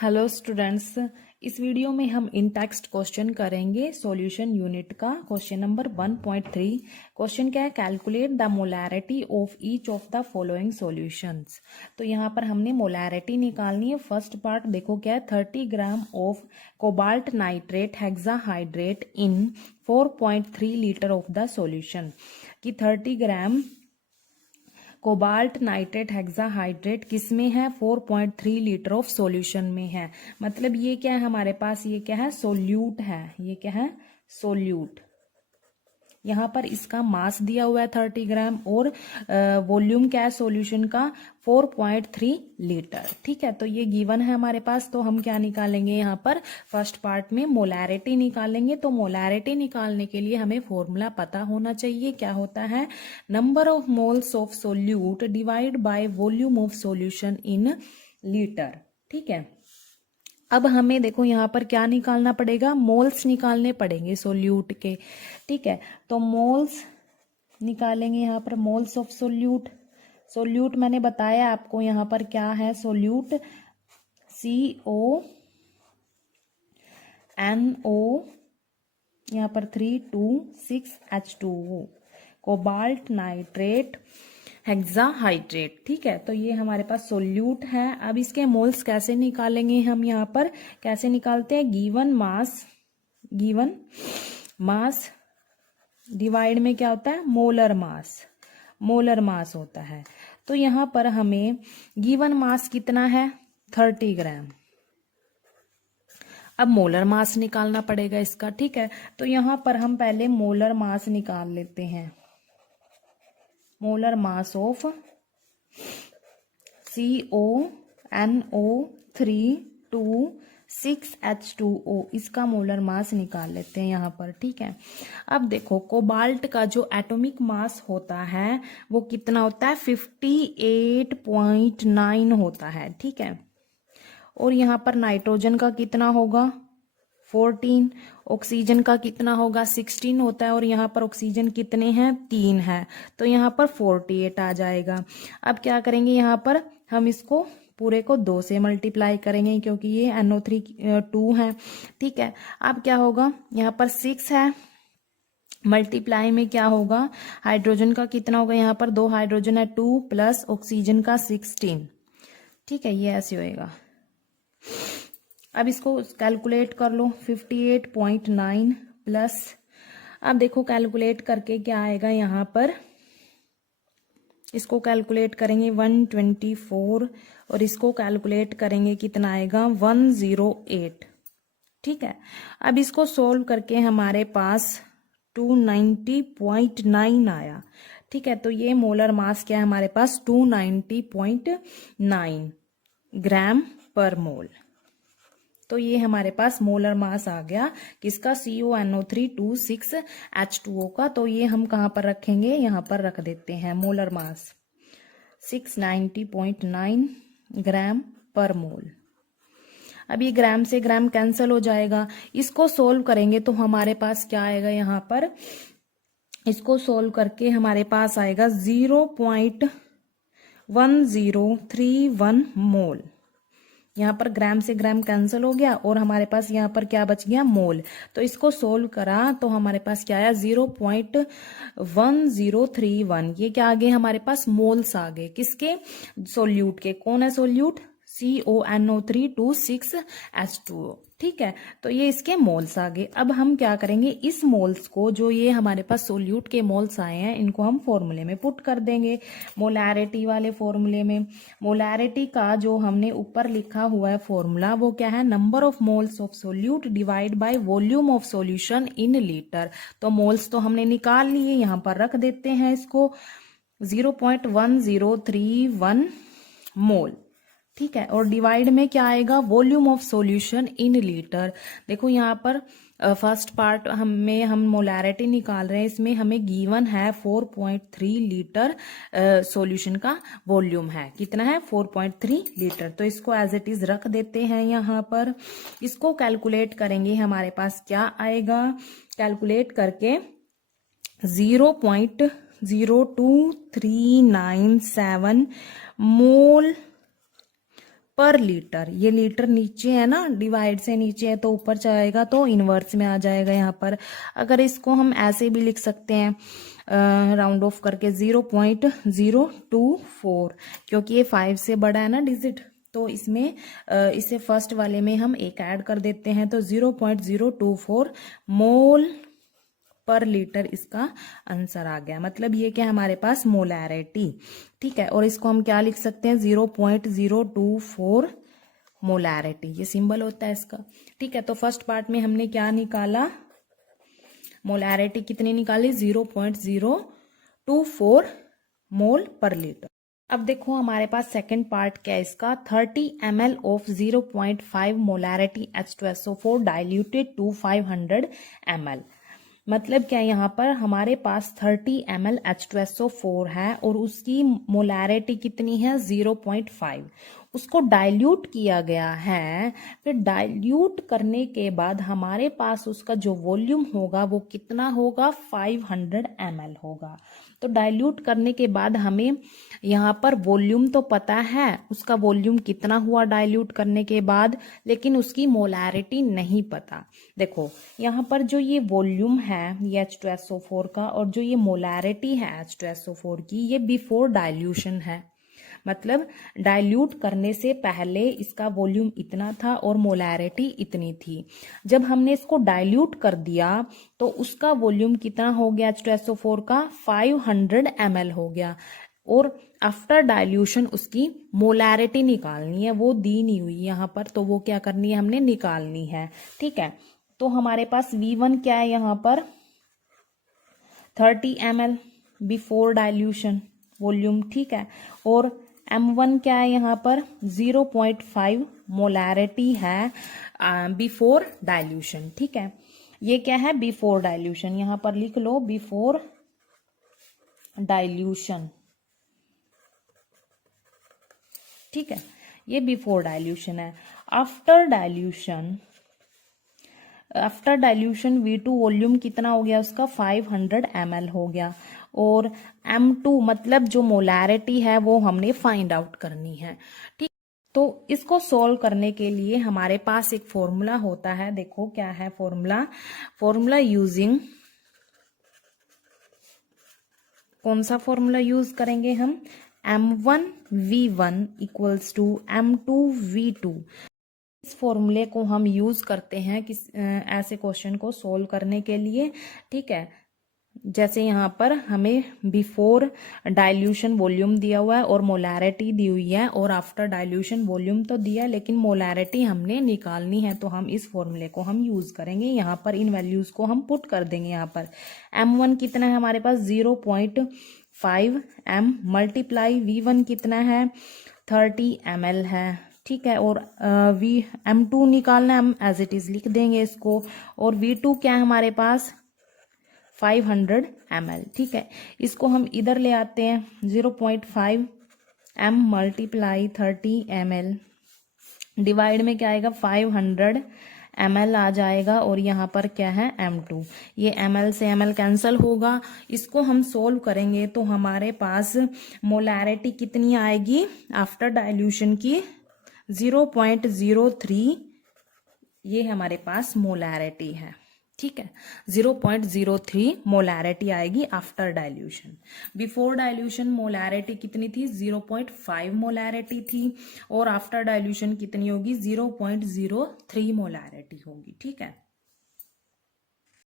Hello students, इस video में हम इन टेक्स्ट क्वेश्चन करेंगे सॉल्यूशन यूनिट का। Question number 1.3। क्वेश्चन क्या है? Calculate the molarity of each of the following solutions. तो यहाँ पर हमने मोलैरिटी निकालनी है। फर्स्ट पार्ट देखो क्या है, 30 gram of cobalt nitrate hexahydrate in 4.3 litre of the solution. कि 30 ग्राम कोबाल्ट नाइट्रेट हेक्साहाइड्रेट किस में है? 4.3 लीटर ऑफ सॉल्यूशन में है। मतलब ये क्या है हमारे पास? ये क्या है? सोल्यूट है। ये क्या है? सोल्यूट। यहाँ पर इसका मास दिया हुआ है 30 ग्राम और वॉल्यूम क्या है सॉल्यूशन का? 4.3 लीटर। ठीक है, तो ये गिवन है हमारे पास। तो हम क्या निकालेंगे यहाँ पर? फर्स्ट पार्ट में मोलैरिटी निकालेंगे। तो मोलैरिटी निकालने के लिए हमें फॉर्मूला पता होना चाहिए। क्या होता है? Number of moles of solute divide by volume of solution in litre. ठीक है, अब हमें देखो यहाँ पर क्या निकालना पड़ेगा? मोल्स निकालने पड़ेंगे सोल्यूट के। ठीक है, तो मोल्स निकालेंगे यहाँ पर, मोल्स ऑफ सोल्यूट। सोल्यूट मैंने बताया आपको यहाँ पर क्या है सोल्यूट? CO NO, यहाँ पर 326H2O, कोबाल्ट नाइट्रेट हेक्साहाइड्रेट। ठीक है, तो ये हमारे पास सोल्यूट है। अब इसके मोल्स कैसे निकालेंगे हम? यहाँ पर कैसे निकालते हैं? गिवन मास डिवाइड में क्या होता है? मोलर मास होता है। तो यहाँ पर हमें गिवन मास कितना है? 30 ग्राम। अब मोलर मास निकालना पड़ेगा इसका। ठीक है, तो यहाँ पर हम पहले मोलर मास निकाल लेते हैं। मोलर मास ऑफ CONO326H2O, इसका मोलर मास निकाल लेते हैं यहाँ पर। ठीक है, अब देखो कोबाल्ट का जो एटॉमिक मास होता है वो कितना होता है? 58.9 होता है। ठीक है, और यहाँ पर नाइट्रोजन का कितना होगा? 14। ऑक्सीजन का कितना होगा? 16 होता है। और यहाँ पर ऑक्सीजन कितने हैं? 3 है। तो यहाँ पर 48 आ जाएगा। अब क्या करेंगे? यहाँ पर हम इसको पूरे को 2 से मल्टीप्लाई करेंगे क्योंकि ये NO3 2 है। ठीक है, अब क्या होगा? यहाँ पर 6 है, मल्टीप्लाई में क्या होगा? हाइड्रोजन का कितना होगा? यहाँ पर 2 हाइड्रोजन है, 2 प्लस ऑक्सीजन का 16। ठीक है, ये ऐसे होएगा। अब इसको कैलकुलेट कर लो, 58.9 प्लस, अब देखो कैलकुलेट करके क्या आएगा यहाँ पर? इसको कैलकुलेट करेंगे 124 और इसको कैलकुलेट करेंगे कितना आएगा? 108। ठीक है, अब इसको सोल्व करके हमारे पास 290.9 आया। ठीक है, तो ये मोलर मास क्या है हमारे पास? 290.9 ग्राम पर मोल। तो ये हमारे पास मोलर मास आ गया किसका? CONO326H2O का। तो ये हम कहाँ पर रखेंगे? यहाँ पर रख देते हैं मोलर मास 690.9 ग्राम पर मोल। अब ये ग्राम से ग्राम कैंसिल हो जाएगा। इसको सोल्व करेंगे तो हमारे पास क्या आएगा? यहाँ पर इसको सोल्व करके हमारे पास आएगा 0.1031 मोल। यहाँ पर ग्राम से ग्राम कैंसिल हो गया और हमारे पास यहाँ पर क्या बच गया? मोल। तो इसको सोल्व करा तो हमारे पास क्या आया? 0.1031। ये क्या आ गए हमारे पास? मोल्स आ गए। किसके? सोल्यूट के। कौन है सोल्यूट? CONO326H2O। ठीक है, तो ये इसके मोल्स आ गए। अब हम क्या करेंगे? इस मोल्स को, जो ये हमारे पास सोल्यूट के मोल्स आए हैं, इनको हम फॉर्मूले में पुट कर देंगे, मोलैरिटी वाले फॉर्मूले में। मोलैरिटी का जो हमने ऊपर लिखा हुआ है फॉर्मूला, वो क्या है? Number of moles of solute divide by volume of solution in litre. तो मोल्स तो हमने निकाल लिए, यहाँ पर रख देते हैं इसको 0.1031 मोल। ठीक है, और डिवाइड में क्या आएगा? Volume of solution in litre. देखो यहाँ पर फर्स्ट पार्ट हम मोलैरिटी निकाल रहे हैं, इसमें हमें गिवन है 4.3 लीटर सॉल्यूशन का वॉल्यूम है। कितना है? 4.3 लीटर। तो इसको एज इट इज रख देते हैं यहाँ पर। इसको कैलकुलेट करेंगे, हमारे पास क्या आएगा? कैलकुलेट करके 0.02397 मोल पर लीटर। ये लीटर नीचे है ना, डिवाइड से नीचे है तो ऊपर जाएगा तो इनवर्स में आ जाएगा यहाँ पर। अगर इसको हम ऐसे भी लिख सकते हैं राउंड ऑफ करके 0.024, क्योंकि ये 5 से बड़ा है ना डिजिट, तो इसमें इसे फर्स्ट वाले में हम एक ऐड कर देते हैं तो 0.024 मोल पर लीटर इसका आंसर आ गया। मतलब ये क्या हमारे पास मोलैरिटी, ठीक है। और इसको हम क्या लिख सकते हैं 0.024 मोलैरिटी, ये सिंबल होता है इसका, ठीक है। तो फर्स्ट पार्ट में हमने क्या निकाला, मोलैरिटी कितनी निकाली 0.024 मोल पर लीटर। अब देखो हमारे पास सेकंड पार्ट क्या है इसका, 30 ml of 0.5 molarity H2SO4 diluted to 500 ml। मतलब क्या यहाँ पर हमारे पास 30 ml H2SO4 है और उसकी मोलैरिटी कितनी है 0.5, उसको डाइल्यूट किया गया है। फिर डाइल्यूट करने के बाद हमारे पास उसका जो वॉल्यूम होगा वो कितना होगा 500 ml होगा। तो डाइल्यूट करने के बाद हमें यहाँ पर वॉल्यूम तो पता है, उसका वॉल्यूम कितना हुआ डाइल्यूट करने के बाद, लेकिन उसकी मोलैरिटी नहीं पता। देखो यहाँ पर जो ये वॉल्यूम है ये H2SO4 का और जो ये मोलैरिटी है H2SO4 की, ये बिफोर डाइल्यूशन है। मतलब डाइल्यूट करने से पहले इसका वॉल्यूम इतना था और मोलैरिटी इतनी थी। जब हमने इसको डाइल्यूट कर दिया तो उसका वॉल्यूम कितना हो गया H2SO4 का 500 ml हो गया। और आफ्टर डाइल्यूशन उसकी मोलैरिटी निकालनी है, वो दी नहीं हुई यहाँ पर, तो वो क्या करनी है हमने निकालनी है, ठीक है। तो हमारे पास V1 क्या है यहाँ पर 30 ml बिफोर डाइल्यूशन वॉल्यूम, ठीक है। और M1 क्या है यहाँ पर 0.5 मोलैरिटी है बिफोर डाइल्यूशन, ठीक है। ये क्या है बिफोर डाइल्यूशन, यहाँ पर लिख लो बिफोर डाइल्यूशन, ठीक है। ये बिफोर डाइल्यूशन है। आफ्टर डाइल्यूशन V2 वॉल्यूम कितना हो गया उसका 500 ml हो गया। और M2 मतलब जो मोलैरिटी है वो हमने फाइंड आउट करनी है, ठीक। तो इसको सॉल्व करने के लिए हमारे पास एक फॉर्मूला होता है। देखो क्या है फॉर्मूला यूजिंग, कौन सा फॉर्मूला यूज करेंगे हम, M1V1 इक्वल्स टू M2V2। इस फॉर्मूले को हम यूज करते हैं ऐसे क्वेश्चन को सोल्व करने के लिए, ठीक है। जैसे यहाँ पर हमें बिफोर डाइल्यूशन वॉल्यूम दिया हुआ है और मोलैरिटी दी हुई है, और आफ्टर डाइल्यूशन वॉल्यूम तो दिया है लेकिन मोलैरिटी हमने निकालनी है, तो हम इस फॉर्मूले को हम यूज करेंगे। यहाँ पर इन वैल्यूज को हम पुट कर देंगे। यहाँ पर M1 कितना है हमारे पास 0.5 m मल्टीप्लाई V1 कितना है 30 ml है, ठीक है। और M2 निकालना है, हम एज इट इज लिख देंगे इसको। और V2 क्या है हमारे पास 500 ml, ठीक है। इसको हम इधर ले आते हैं 0.5 m मल्टीप्लाई 30 ml डिवाइड में क्या आएगा 500 ml आ जाएगा। और यहाँ पर क्या है M2, ये ml से ml कैंसल होगा। इसको हम सोल्व करेंगे तो हमारे पास मोलैरिटी कितनी आएगी आफ्टर डाइल्यूशन की 0.03, ये हमारे पास मोलैरिटी है, ठीक है। 0.03 मोलैरिटी आएगी after dilution. Before dilution molarity कितनी थी 0.5 मोलैरिटी थी, और आफ्टर डाइल्यूशन कितनी होगी 0.03 मोलैरिटी होगी, ठीक है।